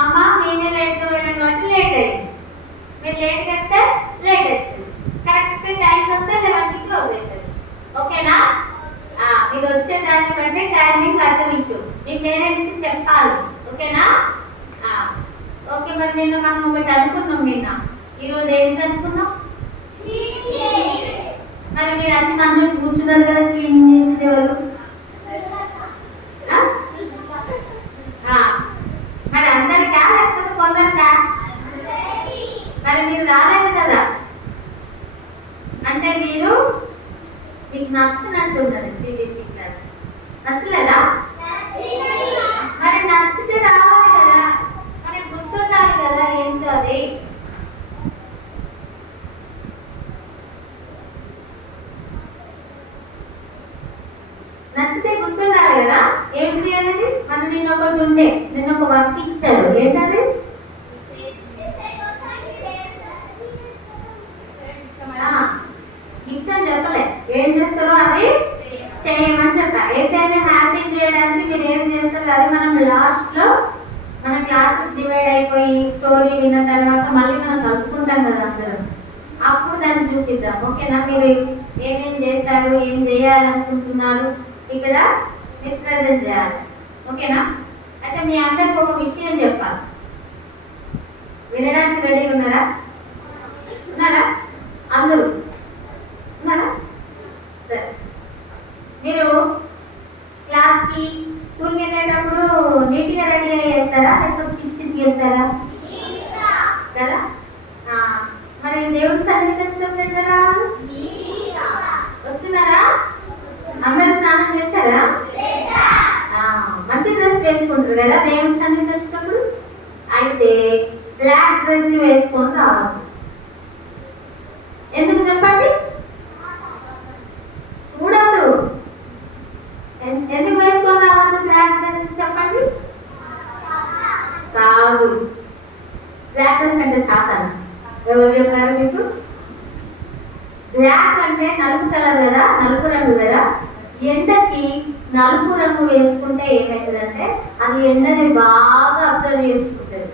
అమ్మ నేనే లేట్గా వెళ్ళాను కాబట్టి లేట్ అయింది. మీరు లేట్గా వస్తే లేట్ అవుతుంది. కరెక్ట్ టైంకి వస్తే 11కి క్లోజ్ అవుతుంది. ఓకేనా? మీరు వచ్చే దాన్ని బట్టి టైమింగ్ అర్థమిట్టు మీ పేరెంట్స్కి చెప్పాలి. ఓకేనా? ఓకే. మరి మనం ఒకటి అనుకున్నాం నిన్న. ఈరోజు ఏంటి అనుకున్నాం? మరి మీరు వచ్చి మంచిగా కూర్చున్నారు కదా, క్లీనింగ్ చేసేది ఎవరు? మరి అందరికా లేకపోతే కొందరికా? మరి మీరు రాలేదు కదా, అంటే మీకు నచ్చినట్టున్నది. సిబిఎస్ఈ క్లాస్ నచ్చలేదా? మరి నచ్చితే రావాలి కదా, మరి గుర్తుండాలి కదా ఏంటో అది. నచ్చితే గుర్తుండాలి కదా ఏంటి అనేది. మనం నేను ఒకటి ఉండే, నేను ఒక వర్క్ ఇచ్చారు. ఏంటది? ఇచ్చని చెప్పలే, ఏం చేస్తారో అది చేయమని చెప్పా. ఏసైనా హ్యాపీ చేయడానికి మీరు ఏం చేస్తారు అది మనం లాస్ట్ లో మన క్లాసెస్ డివైడ్ అయిపోయి స్టోరీ విన్న తర్వాత మళ్ళీ మనం కలుసుకుంటాం కదా అందరం, అప్పుడు దాన్ని చూపిద్దాం. ఓకేనా? మీరు ఏమేం చేస్తారు, ఏం చేయాలనుకుంటున్నారు ఇక్కడ మీరు ప్రజెంట్ చేయాలి. ఓకేనా? అయితే మీ అందరికి ఒక విషయం చెప్పాలి. వినడానికి రెడీగా ఉన్నారా? అందరూ ఉన్నారా? సరే. మీరు క్లాస్కి స్కూల్కి వెళ్ళేటప్పుడు నీట్గా రెడీ అయ్యి వెళ్తారా లేకపోతే పిచ్చి వెళ్తారా కదా? మరి దేవుడి సన్నిధికి వచ్చినప్పుడు వెళ్తారా? వస్తున్నారా? అందరూ స్నానం చేశారా? మంచి డ్రెస్ వేసుకుంటారు కదా దేవుడి సన్నిధికి వచ్చినప్పుడు. అయితే బ్లాక్ డ్రెస్లు వేసుకొని రావాలి. ఎందుకు చెప్పండి? చూడదు. ఎందుకు వేసుకొని రావద్దు బ్లాక్ డ్రెస్ చెప్పండి? కాదు, బ్లాక్ డ్రెస్ అంటే సాతాను. ఎవరు చెప్పారు మీకు? బ్లాక్ అంటే నలుపు కలర్ కదా, నలుపు రంగు కదా. ఎండకి నలుపు రంగు వేసుకుంటే ఏమవుతుందంటే అది ఎండని బాగా అబ్జర్వ్ చేసుకుంటుంది.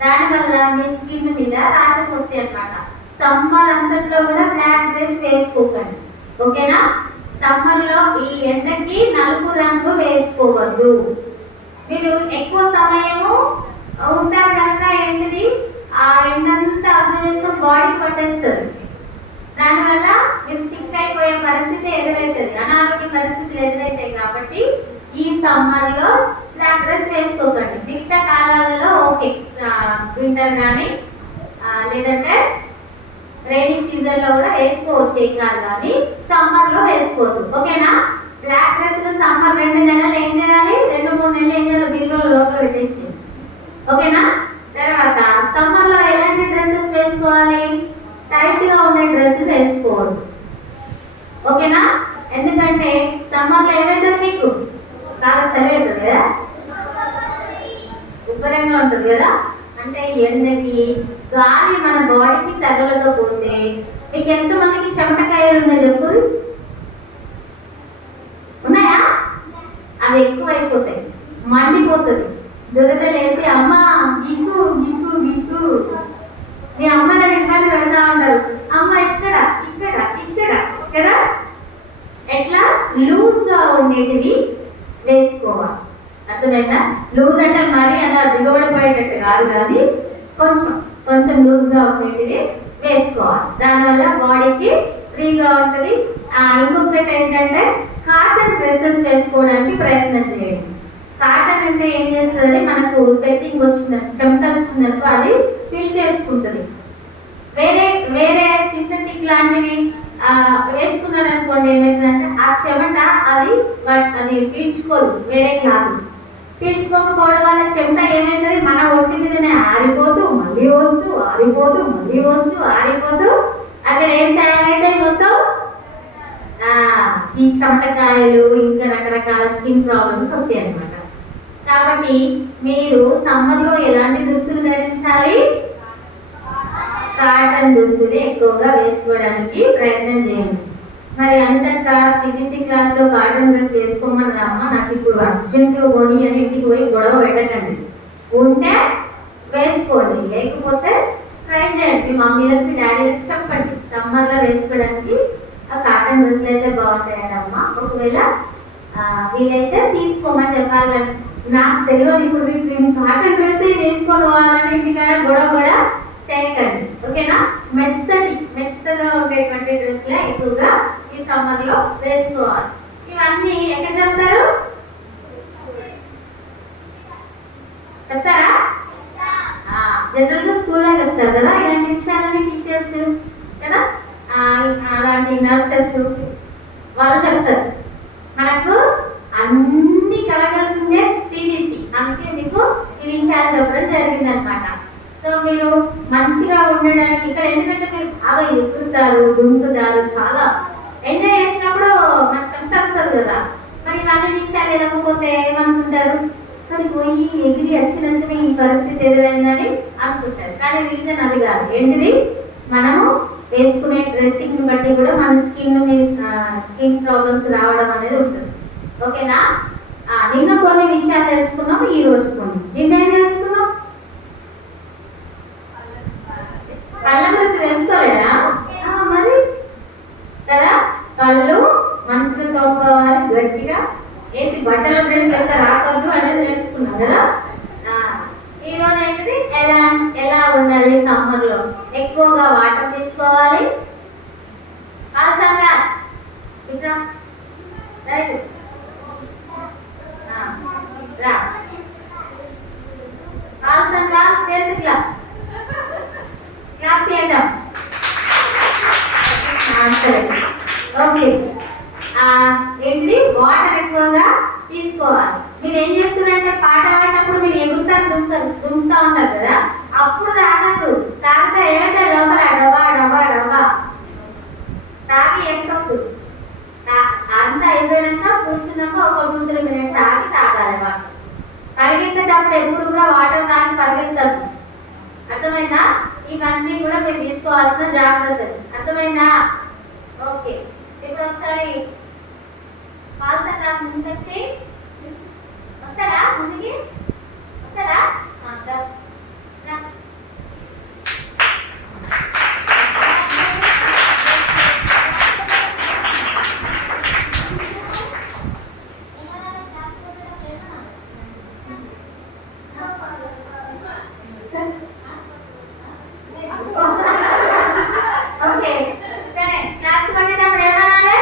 దానివల్ల మీ స్కిన్ మీద ర్యాషెస్ వస్తాయి అన్నమాట. సమ్మర్ అంతట్లో కూడా బ్లాక్ డ్రెస్ వేసుకోకండి. ఓకేనా? సమ్మర్ లో ఈ ఎండకి నలుపు రంగు వేసుకోవద్దు. మీరు ఎక్కువ సమయము ఉంటారు కనుక ఎండది ఆ ఎండంతా అబ్జర్వ్ చేసుకొని బాడీ పట్టేస్తారు. దానివల్ల మీరు సిక్ అయిపోయే పరిస్థితి ఎదురవుతుంది, అనారోగ్య పరిస్థితులు ఎదురవుతాయి. కాబట్టి ఈ సమ్మర్ లో బ్లాక్ డ్రెస్ వేసుకోకండి. మిగతా కాలాలలో ఓకే, వింటర్ కానీ లేదంటే రైనీ సీజన్ లో కూడా వేసుకోవచ్చు, ఏం కాదు. కానీ సమ్మర్ లో వేసుకోవద్దు. ఓకేనా? బ్లాక్ డ్రెస్ సమ్మర్ 2 నెలలు ఏం చేయాలి? 2-3 నెలలు ఏం చేయాలి? బీరువాలో లోపల పెట్టేసి. ఓకేనా? తర్వాత సమ్మర్ లో ఎలాంటి డ్రెస్సెస్ వేసుకోవాలి? టైట్ గా ఉండే డ్రెస్ వేసుకోవద్దు. ఓకేనా? ఎందుకంటే సమ్మర్ లో ఏమైతుంది? మీకు బాగా చలి అవుతుంది కదా, ఉబ్బరంగా ఉంటుంది కదా. అంటే ఎండకి గాలి మన బాడీకి తగలకపోతే మీకు ఎంతమందికి చెమటకాయలు ఉన్నాయి చెప్పు? ఉన్నాయా? అవి ఎక్కువైపోతాయి, మండిపోతుంది. దురదలేసి అమ్మ గిట్టు గిట్టు గిట్టు మీ అమ్మలని ఇబ్బంది పెడతా ఉంటారు. అమ్మ ఇక్కడ ఇక్కడ ఇక్కడ కదా. ఎట్లా లూజ్ గా ఉండేటివి వేసుకోవాలి. అర్థమైందా? లూజ్ అంటే మరీ అలా దిగబడిపోయేటట్టు కాదు, కానీ కొంచెం కొంచెం లూజ్ గా ఉండేటివి వేసుకోవాలి. దానివల్ల బాడీకి ఫ్రీగా ఉంటుంది. ఇంకొకటి ఏంటంటే కాటన్ డ్రెస్సెస్ వేసుకోవడానికి ప్రయత్నం చేయండి. కాటన్ అంటే ఏం చేస్తుంది? మనకు స్వెట్టింగ్ వచ్చిన చెమట వచ్చిందనుకో అది ఫిల్ చేసుకుంటుంది. వేరే వేరే సింథటిక్ లాంటివి వేసుకున్నారనుకోండి, ఏమైందంటే ఆ చెమట అది పీల్చుకోదు. వేరే క్లాత్ పీల్చుకోకపోవడం వల్ల చెమట ఏమైతుంది? మన ఒంటి మీదనే ఆరిపోతూ మళ్ళీ వస్తూ ఆరిపోతూ మళ్ళీ వస్తూ ఆరిపోతూ అక్కడ ఏం తయారైతే మొత్తం ఈ చెమటకాయలు ఇంకా రకరకాల స్కిన్ ప్రాబ్లమ్స్ వస్తాయి అన్నమాట. కాబట్టి మీరు సమ్మర్ లో ఎలాంటి దుస్తులు ధరించాలి? కాటన్ దుస్తులు ఎక్కువగా వేసుకోవడానికి ప్రయత్నం చేయండి. మరి అంతగా సిబిసి క్లాస్ లో కాటన్ డ్రెస్ వేసుకోమని అమ్మ నాకు ఇప్పుడు అర్జెంట్ కొని అని ఇంటికి పోయి గొడవ పెట్టకండి. ఉంటే మమ్మీలకు మీ డాడీలకు చెప్పండి సమ్మర్లో వేసుకోవడానికి ఆ కాటన్ డ్రెస్లు అయితే బాగుంటాయమ్మా. ఒకవేళ వీలైతే తీసుకోమని చెప్పాలి. కానీ నాకు తెలియదు ఇప్పుడు మేము కాటన్ డ్రెస్ వేసుకొని పోవాలని ఇంటికాడ గొడవ చేయకండి, ఓకేనా? మెత్తగా ఉండేటువంటి డ్రెస్లే ఎక్కువగా ఈ సమ్మర్లో వేసుకోవాలి. ఇవన్నీ ఎక్కడ చెప్తారు చెప్తారా? జనరల్గా స్కూల్లో చెప్తారు కదా ఇలాంటి విషయాలని టీచర్స్ కదా, అలాంటి నర్సెస్ వాళ్ళు చెప్తారు. మనకు అన్ని కలగాల్సిందే సిబిసి, అందుకే మీకు ఈ విషయాలు చెప్పడం జరిగింది అనమాట. సో మీరు మంచిగా ఉండడానికి ఇక్కడ ఎందుకంటే మీరు బాగా ఎగురుతారు, దుంకుతారు, చాలా ఎంజాయ్ చేసినప్పుడు మనకు చెప్తా వస్తుంది కదా. మరి ఇవన్నీ విషయాలు వెళ్ళకపోతే ఏమనుకుంటారు, కానీ పోయి ఎగిరి వచ్చినందుకు ఈ పరిస్థితి ఎదురైందని అనుకుంటారు. కానీ రీజన్ అది కాదు. ఏంటిది, మనము వేసుకునే డ్రెస్సింగ్ బట్టి కూడా మన స్కిన్ ప్రాబ్లమ్స్ రావడం అనేది ఉంటుంది, ఓకేనా? నిన్న కొన్ని విషయాలు తెలుసుకున్నాం, ఈ రోజు కొన్ని. నిన్న ఏం తెలుసుకున్నాం? కళ్ళ గురించి తెలుసుకోలేదా? మరి కదా, కళ్ళు మంచిగా తోముకోవాలి, గట్టిగా వేసి బట్టల బ్రష్ ఎంత రాకూడదు అనేది తెలుసుకున్నాం కదా. ఈ రోజు ఏంటిది, ఎలా ఉండాలి సమ్మర్ లో? ఎక్కువగా వాటర్ తీసుకోవాలి. ఓకే, ఏంటిది, వాటర్ ఎక్కువగా తీసుకోవాలి. మీరు ఏం చేస్తున్నారంటే పాట పాడినప్పుడు మీరు ఎగురుతారు, దుంకుతా ఉంటారు కదా, అప్పుడు తాగద్దు. తాగితే ఏమంటే లోపల డబ్బా డబ్బా డబ్బా తాగి ఎక్కదు. అంతా అయిపోయాక కూర్చున్నాక ఒక 2-3 minutes ఆగి తాగాలి వాటర్. పరిగెత్తేటప్పుడు ఎప్పుడు కూడా వాటర్ తాగి పరిగెత్తద్దు, అర్థమైందా? ఇవన్నీ కూడా మీరు తీసుకోవాల్సిన జాగ్రత్తలు, అర్థమైందా? ఓకే, ఇప్పుడు ఒకసారి పాల్సన్ ముందుకొచ్చి వస్తారా, ముందుకి వస్తారా? ఓకే, సరే. క్లాస్ పట్టేటప్పుడు ఏమనాలి?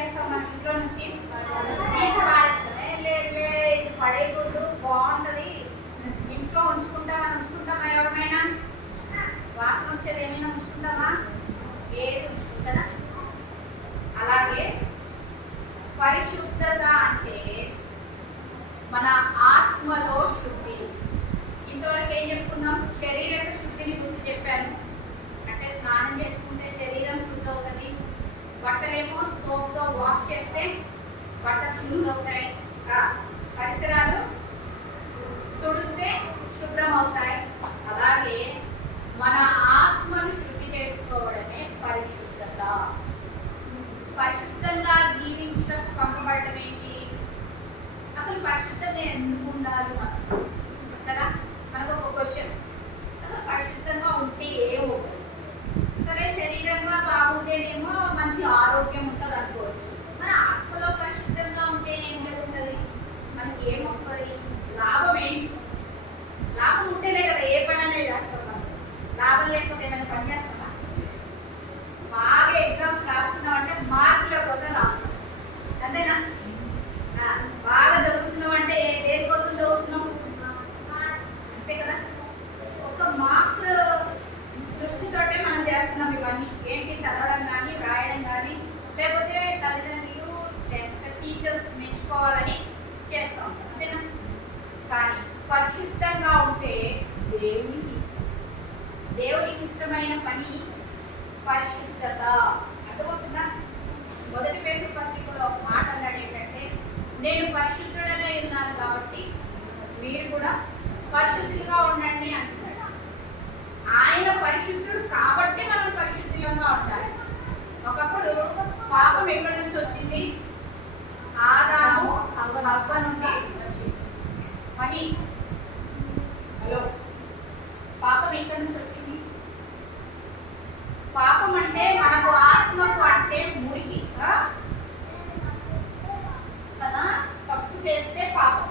చేస్తాం మన ఇంట్లో నుంచి? తీసి పారేస్తాం. లేదు ఇది పడేయకూడదు, బాగుంటది, ఇంట్లో ఉంచుకుంటామా? ఎవరైనా వాసన వచ్చేది ఏమైనా ఉంచుకుంటామా? ఏది ఉంచుకుంటాం కదా. అలాగే పరిశుద్ధత అంటే మన ఆత్మలో శుద్ధి. ఇంతవరకు ఏం చెప్పుకున్నాం? శరీరక శుద్ధిని గురించి చెప్పాను. అంటే స్నానం చేసుకుంటే శరీరం శుద్ధి అవుతుంది, బట్టలేమో సోప్తో వాష్ చేస్తే బట్టలు శుద్ధి అవుతాయి, పరిసరాలు తుడిస్తే శుభ్రం అవుతాయి. అలాగే మన ఆత్మను శుద్ధి చేసుకోవడమే పరిశుద్ధత. పరిశుద్ధంగా జీవించడానికి పంపబడటం ఏంటి? అసలు పరిశుద్ధంగా ఎందుకు ఉండాలి మనం కదా? మనకు ఒక క్వశ్చన్. అసలు పరిశుద్ధంగా ఉంటే ఏమవుతుంది? సరే, శరీరంగా బాగుంటేనేమో మంచి ఆరోగ్యం ఉంటుంది అనుకోవచ్చు. మన ఆత్మలో పరిశుద్ధంగా ఉంటే ఏం జరుగుతుంది? మనకి ఏమొస్తుంది? లాభం ఏంటి? లాభం ఉంటేనే కదా ఏ పని అనేది చేస్తాం. మనం లాభం లేకపోతే ఏమైనా పని చేస్తామా? బాగా ఎగ్జామ్స్ రాస్తున్నాం అంటే మార్కుల కోసం రాస్తున్నాం, అంతేనా? బాగా చదువుతున్నాం అంటే దేనికోసం చదువుతున్నాం? అంతే కదా. ఒక మార్క్స్ దృష్టితోటే మనం చేస్తున్నాం ఇవన్నీ. ఏంటి? చదవడం కానీ, రాయడం కానీ, లేకపోతే తల్లిదండ్రులు టీచర్స్ మెచ్చుకోవాలని చేస్తాం, అంతేనా? కానీ పరిశుద్ధంగా ఉంటే దేవునికి ఇష్టం. దేవునికి ఇష్టమైన పని పరిశుద్ధత. అర్థమవుతుందా? మొదటి పేతురు పత్రికలో ఒక మాట అన్నాడు ఏంటంటే, నేను పరిశుద్ధుడనే ఉన్నాను కాబట్టి మీరు కూడా పరిశుద్ధులుగా ఉండండి అంటున్నాడు. ఆయన పరిశుద్ధుడు కాబట్టి మనం పరిశుద్ధంగా ఉండాలి. ఒకప్పుడు పాపం ఎక్కడి నుంచి వచ్చింది? ఆదాము హవ్వ నుండి వచ్చింది. మనీ హలో, పాపం ఎక్కడి నుంచి వచ్చింది? పాపం అంటే మనకు ఆత్మకు అంటే మురికి కదా. తప్పు చేస్తే పాపం.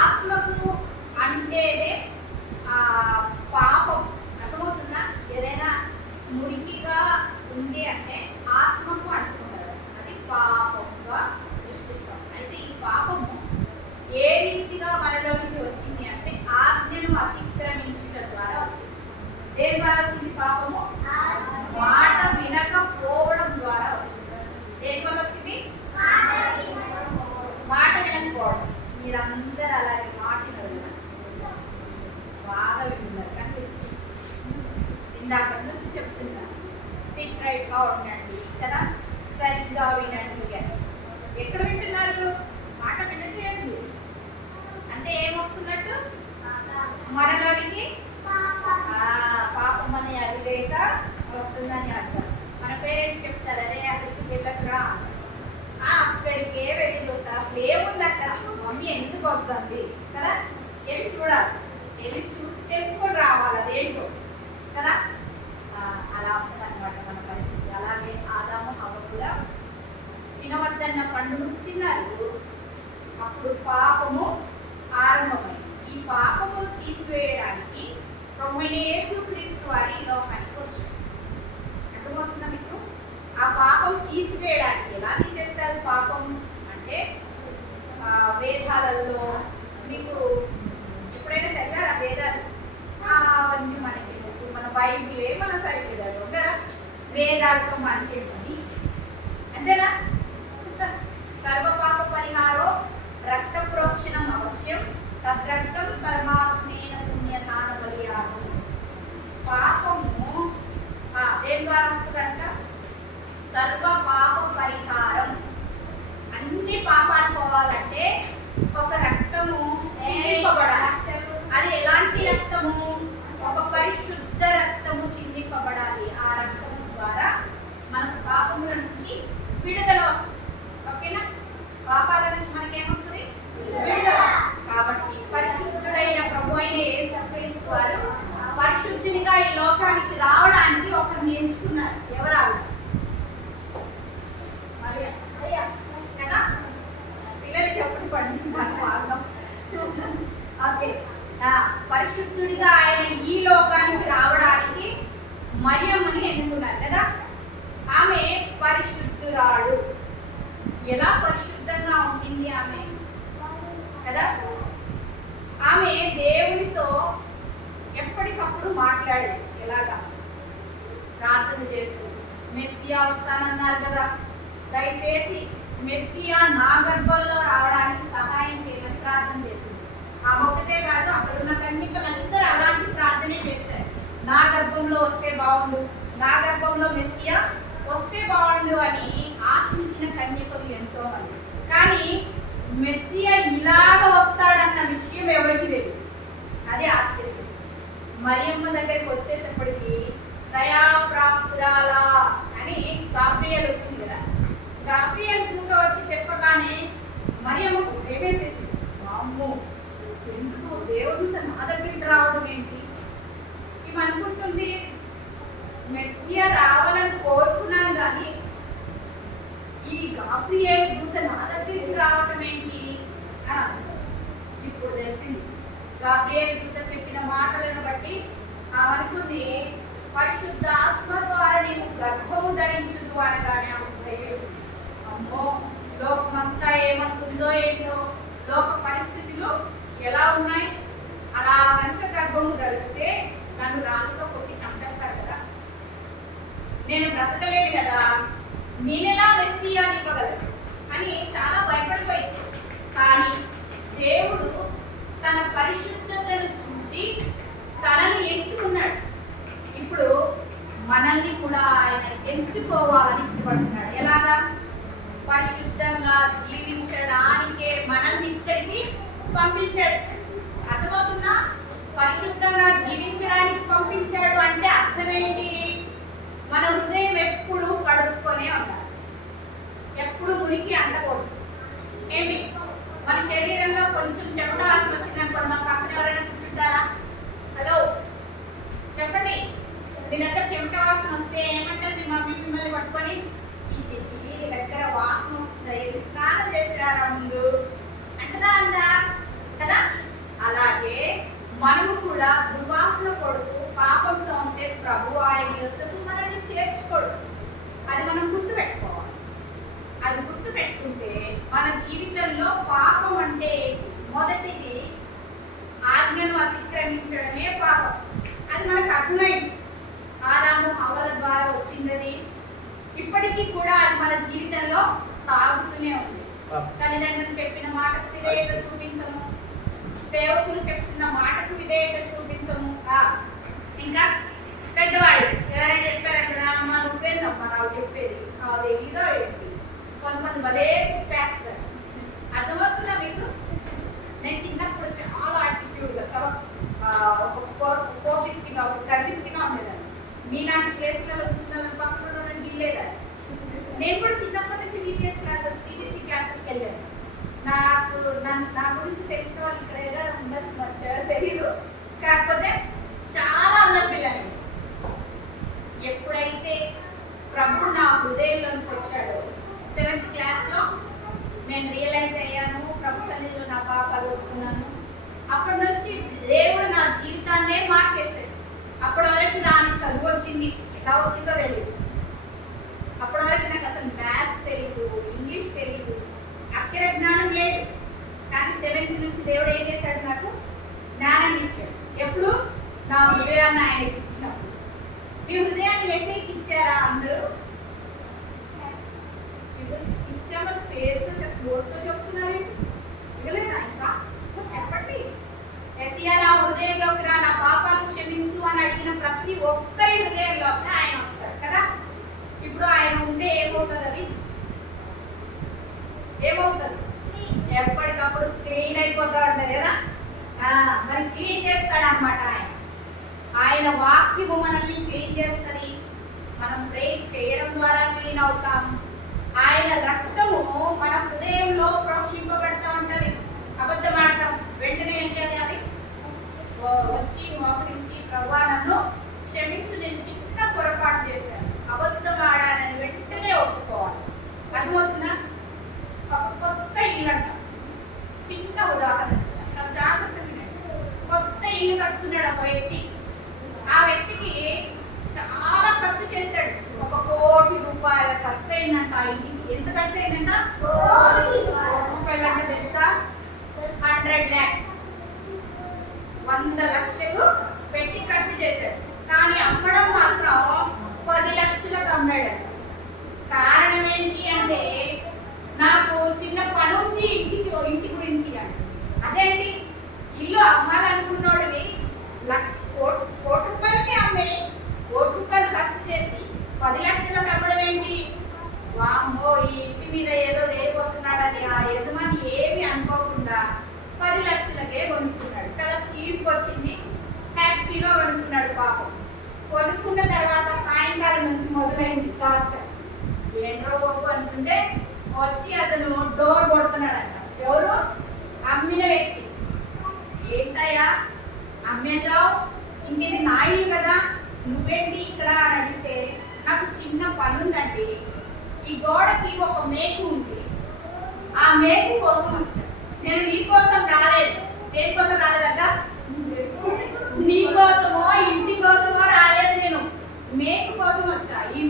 ఆత్మకు అంటేనే పాపం. అర్థమవుతుందా? ఏదైనా మురికిగా ఉంది అంటే ఆత్మకు అంటున్నారు, అది పాపంగా దృష్టిస్తాం. అయితే ఈ పాపము ఏ రీతిగా మనలోకి వచ్చింది అంటే ఆజ్ఞను అతిక్రమించుట ద్వారా వచ్చింది. దేని ద్వారా వచ్చింది పాపము? మాట వినకపోవడం ద్వారా వచ్చింది. దేని వల్ల వచ్చింది? మాట వినకపోవడం. మీరందరూ అలాగే మాట బాగా వింటున్నారు కనిపిస్తుంది. ఇందాక నుంచి చెప్తున్నా, సిట్ రైట్ గా ఉండండి కదా, సరిగ్గా వినండి అని. ఎక్కడ వింటున్నారు? మాట వినట్లేదు అంటే ఏమొస్తున్నట్టు? మనలోనికి పాపం అనే అవివేక వస్తుందని అర్థం. మన పేరెంట్స్ చెప్తారు, అదే అక్కడికి వెళ్ళకురా, అక్కడికే వెళ్ళి చూస్తారు. అసలు ఏముంది అక్కడ? మమ్మీ ఎందుకు వస్తుంది కదా, వెళ్ళి చూడాలి, వెళ్ళి చూసి తెలుసుకొని రావాలి అదేంటో కదా. అలా ఉంటుంది అనమాట మన పరిస్థితి. అలాగే ఆదాము హవ్వ కూడా తినవద్దన్న పండును తిన్నారు. అప్పుడు పాపము ఆరంభమైంది. ఈ పాపము తీసివేయడానికి ప్రభువైన యేసుక్రీస్తు వారి లోకానికి వచ్చారు. అర్థమవుతుందా మీకు? ఆ పాపం తీసివేయడానికి ఎలా తీసేస్తారు? పాపం అంటే వేదాలలో మీకు ఎప్పుడైనా చదివారా వేదాలు? అవన్నీ మనకి మన బైబిలే మన సరిగ్గా కదా. వేదాలతో మనకి అంతేనా? సర్వపాప పరిహారో రక్త ప్రోక్షణం అవశ్యం తద్రక్తం పరమాత్మేన పుణ్యదాన బలియాగం. పాపము దేని ద్వారా వస్తుందంట? సర్వ పాప పరిహారం. అన్ని పాపాలు పోవాలంటే ఒక రక్తము చిందింపబడాలి. అది ఎలాంటి రక్తము? ఒక పరిశుద్ధ రక్తము చిందింపబడాలి. ఆ రక్తము ద్వారా మనకు పాపముల నుంచి విడుదల వస్తుంది. ఓకేనా? పాపాల నుంచి మనకేమొస్తుంది? విడుదల. కాబట్టి పరిశుద్ధుడైన ప్రభు అయిన యేసుక్రీస్తు వారు పరిశుద్ధునిగా ఈ లోకానికి రావడానికి ఒకరిని ఎంచుకున్నారు. ఎవరు ఆవిడ? కదా. పిల్లలు చెప్పండి పండుగ. ఓకే, పరిశుద్ధుడిగా ఆయన ఈ లోకానికి రావడానికి మరియమ్మని ఎన్నుకున్నారు కదా. ఆమె పరిశుద్ధ పనికిరాడు. ఎలా పరిశుద్ధంగా ఉంటుంది ఆమె కదా. ఆమె దేవునితో ఎప్పటికప్పుడు మాట్లాడేది. ఎలాగా? ప్రార్థన చేస్తూ, మెస్సియా వస్తానన్నారు కదా, దయచేసి మెస్సియా నా గర్భంలో రావడానికి సహాయం చేయమని ప్రార్థన చేసింది. ఆ ఒక్కటే కాదు, అక్కడ ఉన్న కన్యకలందరూ అలాంటి ప్రార్థనే చేశారు. నా గర్భంలో వస్తే బాగుండు, నా గర్భంలో మెస్సియా వస్తే బాగుండు అని ఆశించిన కన్యకలు ఎంతో మంది. కానీ మెస్సియా ఇలాగ వస్తాడన్న విషయం ఎవరికి తెలియదు. అది ఆశ్చర్యం. మరియమ్మ దగ్గరికి వచ్చేటప్పటికి దయాప్రాప్తురాలా అని గాబ్రియల్ వచ్చింది కదా. గాబ్రియల్ దూత వచ్చి చెప్పగానే మరియమ్మకు భయమేసేసింది. అమ్మో, ఎందుకు దేవుడు నా దగ్గరికి రావడం ఏంటి? ఇవి అనుకుంటుంది, మెస్సియా రావాలని కోరుకున్నాను కానీ ఈ గాబ్రియల్ దూత నా దగ్గరికి రావడం ఏంటి అని ఇప్పుడు తెలిసింది. గాబ్రియల్ దూత చెప్పిన మాటలను బట్టి అనుకుంది, పరిశుద్ధ ఆత్మ ద్వారా నీవు గర్భము ధరించుదు అనగానే ఆమెకు భయమేసింది. అమ్మో, లోకమంతా ఏమంటుందో ఏంటో, లోక పరిస్థితులు ఎలా ఉన్నాయి, అలా కనుక గర్భము ధరిస్తే నన్ను రాళ్ళతో కొట్టి చంపేస్తారు కదా, నేను బ్రతకలేదు కదా, నేనెలా మెస్సియా ఇవ్వగలను అని చాలా భయపడిపోయింది. కానీ దేవుడు తన పరిశుద్ధతను చూసి తనని ఎంచుకున్నాడు. ఇప్పుడు మనల్ని కూడా ఆయన ఎంచుకోవాలని ఇష్టపడుతున్నాడు. ఎలాగా? పరిశుద్ధంగా జీవించడానికే మనల్ని ఇక్కడికి పంపించాడు. అర్థమవుతుందా? పరిశుద్ధంగా జీవించడానికి పంపించాడు అంటే అర్థం ఏంటి? మన హృదయం ఎప్పుడు కడుక్కొనే ఉండాలి, ఎప్పుడు మురికి అంటకూడదు. ఏంటి? మన శరీరంలో కొంచెం చెమట వాసన వచ్చిందనుకోండి, మన పక్కన ఎవరైనా కూర్చుంటారా? హలో చెప్పండి, మీ దగ్గర చెమట వాసన వస్తే ఏమంటారు మీ మమ్మీ మిమ్మల్ని పట్టుకొని? చీ దగ్గర వాసన వస్తుంది, స్నానం చేసిరారా ముందు అంటదా అందా కదా. అలాగే మనము కూడా దుర్వాసన కొడుతూ పాపంతో ఉంటే ప్రభు ఆయన యొద్దకు మనల్ని చేర్చుకోడు. అది మనం గుర్తుపెట్టుకోవాలి. అది గుర్తుపెట్టుకుంటే మన జీవితంలో పాపం అంటే ఏంటి? మొదటిది ఆజ్ఞను అతిక్రమించడమే పాపం. అది మనకు అర్థమైంది. ఆదాము హవ్వల ద్వారా వచ్చిందని ఇప్పటికీ కూడా అది మన జీవితంలో సాగుతూనే ఉంది. తల్లిదండ్రులు చెప్పిన మాటకు విధేయత చూపించము, సేవకులు చెప్తున్న మాటకు విధేయత చూపించము. ఇంకా పెద్దవాళ్ళు ఎవరైనా చెప్పారంటే అమ్మ నువ్వేందమ్మా నాకు చెప్పేది, ఇదో ఏంటి, కొంతమంది భలే తిప్పేస్తారు. అర్థమవుతుందా మీకు? నేను చిన్నప్పుడు చాలా యాటిట్యూడ్గా, చాలా కోపిస్టిగా, గర్విస్టిగా ఉండేదాన్ని. మీలాంటి ప్లేస్లలో కూర్చున్న పక్కన వెళ్ళేదాన్ని. నేను కూడా చిన్నప్పటి నుంచి బీపీఎస్ క్లాసెస్, సిబిఎస్ఈ క్లాసెస్కి వెళ్ళాను. నా గురించి తెలిసిన వాళ్ళు ఇక్కడ ఏదైనా ఉండొచ్చు, మరి తెలీదు. కాకపోతే చాలా అల్లరి పిల్లని. ఎప్పుడైతే ప్రభు నా హృదయంలోకి వచ్చాడో 7th క్లాస్లో నేను రియలైజ్ అయ్యాను, ప్రభు సన్నిధిలో నా పాపాలు ఒప్పుకున్నాను. అప్పటి నుంచి దేవుడు నా జీవితాన్నే మార్చేశాడు. అప్పటి వరకు రాని చదువు వచ్చింది, ఎలా వచ్చిందో తెలియదు. అప్పటి వరకు నాకు అసలు మ్యాథ్స్ తెలియదు, ఇంగ్లీష్ తెలియదు, అక్షర జ్ఞానం లేదు. కానీ 7th నుంచి దేవుడు ఏం చేశాడు? నాకు జ్ఞానం ఇచ్చాడు. ఎప్పుడు? నా హృదయాన్ని ఆయనకి ఇచ్చినప్పుడు. మీ హృదయాన్ని ఏసైకి ఇచ్చారా అందరూ? ఇచ్చామని పేరుతో నోటితో చెప్తున్నారు. ఇవ్వలేదా ఇంకా? చెప్పండి. ఎస్ఐయా నా హృదయంలోకి రా, నా పాపాలను క్షమించు అని అడిగిన ప్రతి ఒక్కరి హృదయంలోకి ఆయన వస్తాడు కదా. ఇప్పుడు ఆయన ఉంటే ఏమవుతుంది? అది ఏమవుతుంది? ఎప్పటికప్పుడు క్లీన్ అయిపోతూ ఉంటుంది కదా. మరి క్లీన్ చేస్తాడు అనమాట ఆయన వాక్యము మనల్ని క్లీన్ చేస్తుంది. మనం ప్రే చేయడం ద్వారా క్లీన్ అవుతాం. ఆయన రక్తము మన హృదయంలో ప్రోక్షింపబడతా ఉంటుంది. అబద్ధం ఆడతాం, వెంటనే ఏం చేయాలి? వచ్చి మోకరించి ప్రభువా నన్ను క్షమించు, నేను చిన్న పొరపాటు చేశాను, అబద్ధం ఆడానని వెంటనే ఒప్పుకోవాలి. అర్థమవుతుందా? ఒక కొత్త ఇల్లు అంట. చిన్న ఉదాహరణ, చాలా జాగ్రత్తగా వినండి. కొత్త ఇల్లు కట్టుకున్నాడు ఒక వ్యక్తి. ఆ వ్యక్తికి చాలా ఖర్చు చేశాడు. 1 కోటి రూపాయల ఖర్చు అయిందంట ఆ ఇంటికి. ఇల్లు అమ్మాలనుకున్నోడివి కోటి రూపాయలకి అమ్మే, కోటి రూపాయలు ఖర్చు చేసి 10 లక్షలకు అమ్మడం ఏంటి? వామ్మో ఈ ఇంటి మీద ఏదో లేకపోతున్నాడని ఆ యజమాని ఏమి అనుకోకుండా 10 లక్షలకే కొనుక్కున్నాడు. చాలా చీప్ వచ్చింది, హ్యాపీగా కొనుక్కున్నాడు. పాపం కొనుక్కున్న తర్వాత సాయంకాలం నుంచి మొదలైంది టార్చర్. ఏంట్రో బాబు అనుకుంటే వచ్చి అతను డోర్ కొడుతున్నాడంట. ఎవరు? అమ్మిన వ్యక్తి. ఏంటయ్యా అమ్మేశావు, ఇంకేది నా ఇల్లు కదా, నువ్వేంటి ఇక్కడ అని అడిగితే, నాకు చిన్న పని ఉందండి, ఈ గోడకి ఒక మేకు ఉంది, ఆ మేకు కోసం వచ్చా. నేను నీ కోసం రాలేదు. దేనికోసం రాలేదట? నీ కోసమో ఇంటి కోసమో రాలేదు, నేను మేకు కోసం వచ్చా. ఈ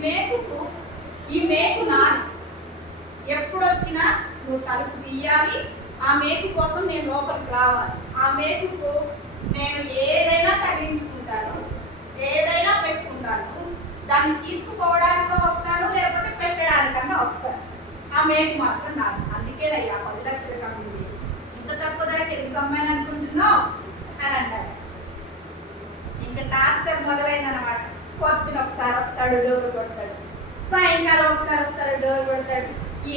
మేకు నాది. ఎప్పుడు వచ్చినా నువ్వు తలుపు తీయాలి, ఆ మేకు కోసం నేను లోపలికి రావాలి. ఆ మేకుకు నేను ఏదైనా తగిలించుకుంటాను, ఏదైనా పెట్టుకుంటాను. దాన్ని తీసుకుపోవడానికో వస్తాను, లేకపోతే పెట్టడానికన్నా వస్తాను. ఆ మేకు మాత్రం నాది. అందుకేనయ్యా 10 లక్షలు కమ్మింది. ఇంత తక్కువ ధరకి ఎందుకు అమ్మాయిని అనుకుంటున్నావు అని అంటాడు. ఇంకా టార్చర్ మొదలైందనమాట. పొద్దున ఒకసారి వస్తాడు, డోర్ కొడతాడు. సాయంకాలం ఒకసారి వస్తాడు, డోర్ కొడతాడు.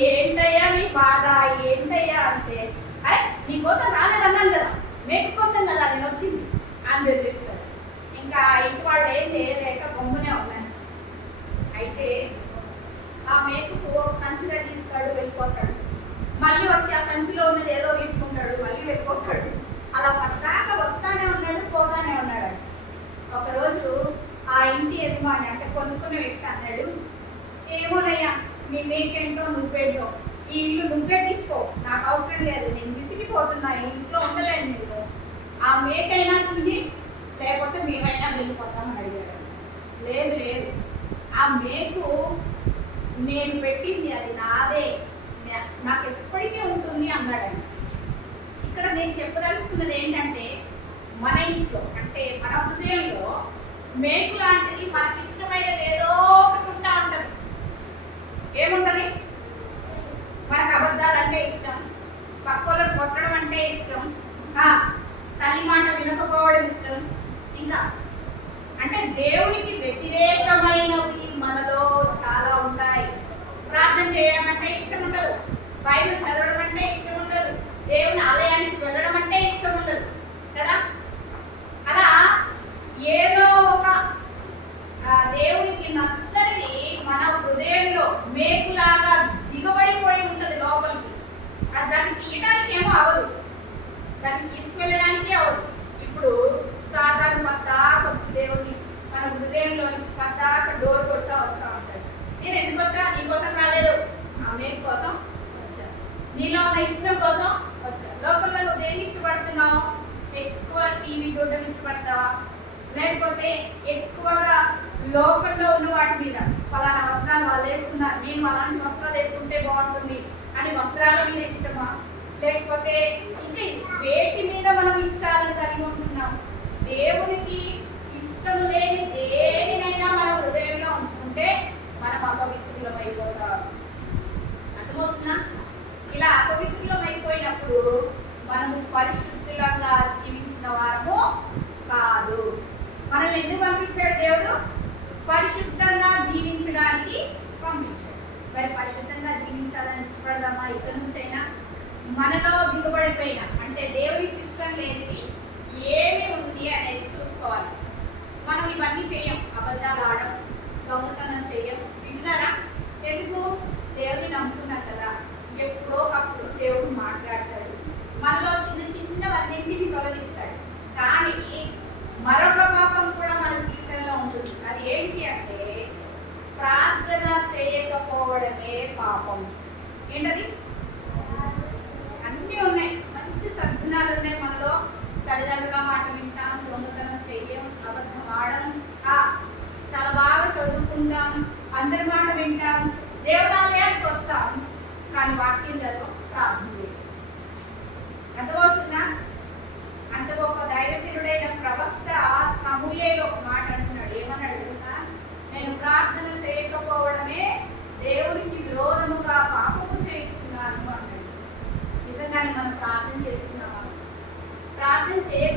ఏంటయ్యా నీ బాధ, ఏంటయ్యా అంటే, అరే నీకోసం రాలేదన్నాను కదా, మేకు కోసం కదా నేను వచ్చింది అని బెదిరిస్తాడు. ఇంకా ఇంటి వాళ్ళు ఏం చేయలేక గమ్మునే ఉన్నాను. అయితే ఆ మేకుకు ఒక సంచిగా తీస్తాడు, వెళ్ళిపోతాడు. మళ్ళీ వచ్చి ఆ సంచిలో ఉన్నది ఏదో తీసుకుంటాడు, మళ్ళీ వెళ్ళిపోతాడు. అలా పద్దాకా వస్తానే ఉన్నాడు, పోతానే ఉన్నాడు. ఒకరోజు ఆ ఇంటి యజమాని అంటే కొనుక్కున్న వ్యక్తి అన్నాడు, ఏమోనయ్యా నీ మేకేంటో నువ్వేంటో, ఈ ఇల్లు నువ్వే తీసుకో, నాకు అవసరం లేదు, నేను విసిగిపోతున్నా, ఈ ఇంట్లో ఉండలేను, నేను ఆ మేకైనా తిని లేకపోతే మేమైనా వెళ్ళిపోతామని అడిగాడు. లేదు లేదు, ఆ మేకు నేను పెట్టింది, అది నాదే, నాకు ఎప్పటికీ ఉంటుంది అన్నాడు. ఇక్కడ నేను చెప్పదలుచుకున్నది ఏంటంటే, మన ఇంట్లో అంటే మన హృదయంలో మేకు లాంటిది మనకి ఇష్టమైనది ఏదో ఒకటి ఉంటా ఉంటుంది. ఏముంటది? మనకు అబద్ధాలు అంటే ఇష్టం, పక్కోళ్ళని కొట్టడం అంటే ఇష్టం, తల్లి మాట వినకపోవడం ఇష్టం, ఇంకా అంటే దేవునికి వ్యతిరేకమైనవి మనలో చాలా ఉంటాయి. ప్రార్థన చేయడం అంటే ఇష్టం ఉండదు, బైబిల్ చదవడం అంటే ఇష్టం ఉండదు, దేవుని ఆలయానికి వెళ్ళడం అంటే ఇష్టం ఉండదు కదా. అలా ఏదో ఒక దేవునికి నచ్చనిది మన హృదయంలో మేకులాగా దిగబడిపోయి ఉంటుంది లోపలికి. దాన్ని తీయడానికి ఏమో అవ్వదు, దాన్ని తీసుకువెళ్ళడానికి అవ్వదు. ఇప్పుడు సాధారణ పద్దాక వచ్చి దేవుని మన హృదయంలోని పద్దాక డోర్ కొడతా వస్తూ ఉంటాడు. నేను ఎందుకు వచ్చా? నీకోసం రాలేదు, ఆ మేకు కోసం వచ్చా, నీలో ఉన్న ఇష్టం కోసం వచ్చా. లోపల నువ్వు దేన్ని ఇష్టపడుతున్నావు? ఎక్కువ టీవీ చూడడం ఇష్టపడతావా, లేకపోతే ఎక్కువగా లోపల్లో ఉన్న వాటి మీద ఫలానా వస్త్రాలు వాళ్ళు వేసుకున్నారు, నేను అలాంటి వస్త్రాలు వేసుకుంటే బాగుంటుంది అని వస్త్రాల మీద ఇష్టమా, లేకపోతే ఇంకా వేటి మీద మనం ఇష్టాలను కలిగి ఉంటున్నాం? దేవునికి ఇష్టం లేని దేనినైనా మన హృదయంలో ఉంచుకుంటే మనం అపవిత్రులం అయిపోతాం. అర్థమవుతుందా? ఇలా అపవిత్రులం అయిపోయినప్పుడు మనము పరిశుద్ధులంగా జీవించిన వారము కాదు. మనల్ని ఎందుకు పంపించాడు దేవుడు? పరిశుద్ధంగా జీవించడానికి పంపించాడు. మరి పరిశుద్ధంగా జీవించాలని ఇష్టపడదామా? ఇక్కడ నుంచైనా మనలో దిగుబడిపోయిన అంటే దేవునికి ఇష్టం లేనిది ఏమి ఉంది అనేది చూసుకోవాలి. మనం ఇవన్నీ చెయ్యం, అబద్ధాలు ఆడం, దొంగతనం చెయ్యం. వింటున్నారా? ఎందుకు? దేవుని నమ్ముకున్నాం కదా, ఎప్పుడో అప్పుడు దేవుడు మాట్లాడతాడు, మనలో చిన్న చిన్నవన్నింటినీ తొలగిస్తాడు. కానీ మరొక పాపం కూడా మన జీవితంలో ఉంటుంది. అది ఏంటి అంటే ప్రార్థన చేయకపోవడమే పాపం. ఏంటది? అన్నీ ఉన్నాయి, మంచి సద్గుణాలు ఉన్నాయి మనలో. తల్లిదండ్రుల మాట వింటాం, దొంగతనం చెయ్యం, అబద్ధం ఆడం, చాలా బాగా చదువుకుంటాం, అందరి మాట వింటాం, దేవాలయానికి వస్తాం, కానీ వాక్యం చదువు, ప్రార్థన చేయం. అర్థమవుతుందా? అంత గొప్ప దైవజనుడైన ప్రవక్త సమూయేలు ఒక మాట అంటున్నాడు. ఏమన్నాడు తెలుసా? నేను ప్రార్థన చేయకపోవడమే దేవునికి విరోధముగా పాపము చేస్తున్నాను అన్నాడు. నిజంగానే మనం ప్రార్థన చేస్తున్నామా? ప్రార్థన చేయ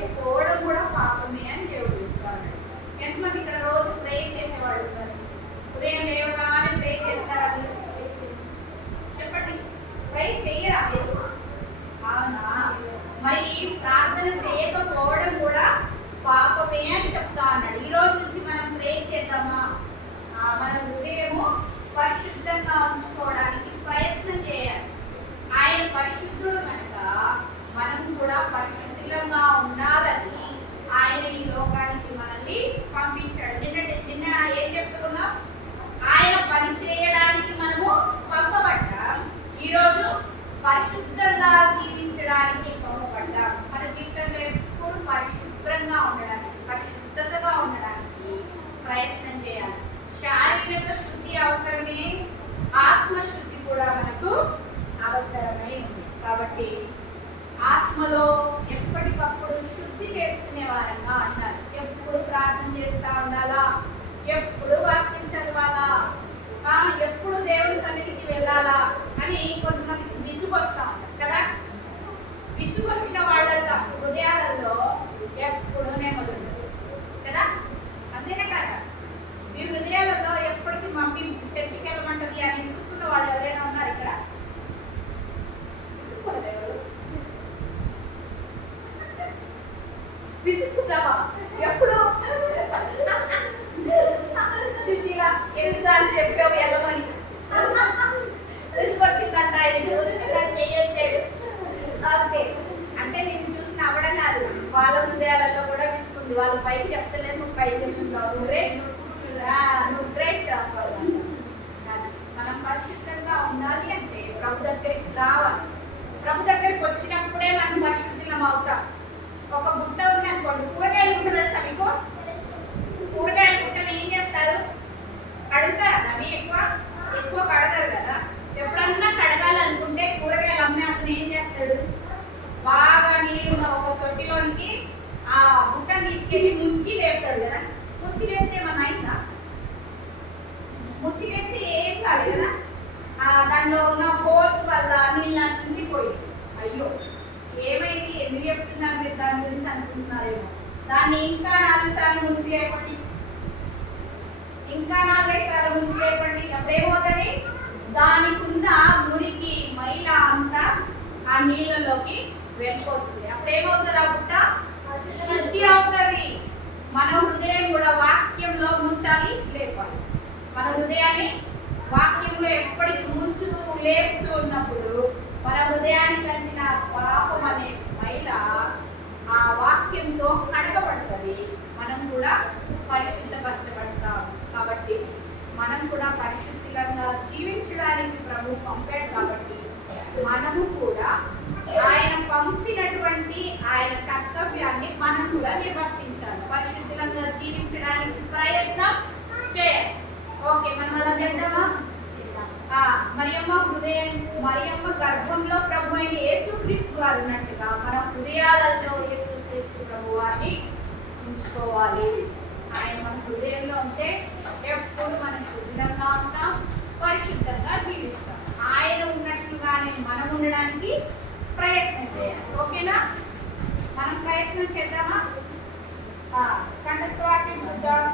శారీరక శుద్ధి అవసరమే, ఆత్మశుద్ధి కూడా మనకు అవసరమై ఉంది. కాబట్టి ఆత్మలో ఎప్పటికప్పుడు శుద్ధి చేసుకునే వారంగా ఉండాలి. ఎప్పుడు ప్రార్థన చేస్తా ఉండాలా, ఎప్పుడు వాక్యం చదవాలా, ఎప్పుడు దేవుని సన్నిధికి వెళ్ళాలా అని కొంతమందికి విసుగు వస్తా ఉంటారు కదా. విసుగు వచ్చిన వాళ్ళ హృదయాలలో ఎప్పుడు నెమ్మది కదా, అంతేనా కదా. మీ హృదయాలలో ఎప్పటికీ మమ్మీ చర్చికి వెళ్ళమంటది అని విసుక్కున్న వాళ్ళు ఎవరైనా ఉన్నారు ఇక్కడ? విసుక్కోలేదు ఎవరు? విసుక్కుంటావా ఎప్పుడు? సుశీల ఎన్నిసార్లు చెప్పావు వెళ్ళమని? విసుకొచ్చిందంట చేయొచ్చాడు అంతే. అంటే నేను చూసిన అవడం కాదు, వాళ్ళ హృదయాలలో కూడా విసుకుంది. వాళ్ళు పైకి చెప్తలేదు, నువ్వు పైకి చెప్తున్నావు, నువ్వు గ్రేట్. మనం పరిశుద్ధంగా ఉండాలి అంటే ప్రభు దగ్గరికి రావాలి. ప్రభు దగ్గరికి వచ్చినప్పుడే మనం పరిశుద్ధం అవుతాం. ఒక గుట్ట ఉంది అనుకోండి, కూరగాయలు గుట్ట తెలుసా మీకు? కూరగాయల గుట్టను ఏం చేస్తారు? కడుగుతారా? దాన్ని ఎక్కువ కడగరు కదా. ఎప్పుడన్నా కడగాలనుకుంటే కూరగాయలు అమ్మే అతను ఏం చేస్తాడు? బాగా నీళ్ళున్న ఒక తొట్టిలోనికి ఆ గుట్టను తీసుకెళ్ళి ముంచి లేపుతాడు కదా. ముంచి లేపితే ఏమన్నా అయిందా? ముంచి లేపితే ఏం కాదు కదా. దానిలో ఉన్న హోల్స్ వల్ల నీళ్ళన్నీ పోయి, అయ్యో ఏమైంది, ఎందుకు చెప్తున్నారు మీరు దాని గురించి అనుకుంటున్నారేమో. దాన్ని ఇంకా 4 సార్లు ముంచి లేపండి, ఇంకా 4-5 సార్లు ముంచి లేపండి, అప్పుడేమవుతుంది? దానికి ఉన్న మురికి మైల అంతా ఆ నీళ్ళలోకి వెళ్ళిపోతుంది. అప్పుడేమవుతుంది? ఆ గుట్ట శుద్ధి అవుతుంది. మన హృదయం కూడా వాక్యంలో ముంచాలి, లేపాలి. మన హృదయాన్ని వాక్యంలో ఎప్పటికీ ముంచుతూ లేపుతూ ఉన్నప్పుడు మన హృదయానికి అంటిన పాపం అనే మైల ఆ వాక్యంతో కడగబడుతుంది. మనం కూడా పరిశుద్ధపరచబడతాం. కాబట్టి మనం కూడా పరిశుద్ధంగా జీవించడానికి ప్రభు పంపాడు. కాబట్టి మనము కూడా ఆయన పంపినటువంటి ఆయన కర్తవ్యాన్ని మనం కూడా నిర్వర్తించాలి. పరిశుద్ధంగా జీవించడానికి ప్రయత్నం చేయాలి. ఓకే, మనం అలా చేద్దామా? మరియమ్మ గర్భంలో ప్రభు అయిన యేసుక్రీస్తు వారు ఉన్నట్టుగా మన హృదయాలలో యేసుక్రీస్తు ప్రభు వారిని ఉంచుకోవాలి. ఆయన మన హృదయంలో ఉంటే ఎప్పుడు మనం శుద్ధంగా ఉంటాం, పరిశుద్ధంగా జీవిస్తాం. ఆయన ఉన్నట్లుగానే మనం ఉండడానికి ప్రయత్నం చేయాలి. ఓకేనా? మనం ప్రయత్నం చేద్దామా? కంఠస్థవాక్యం చూద్దాం.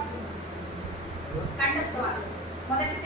కంఠస్థవాక్యం మొదటి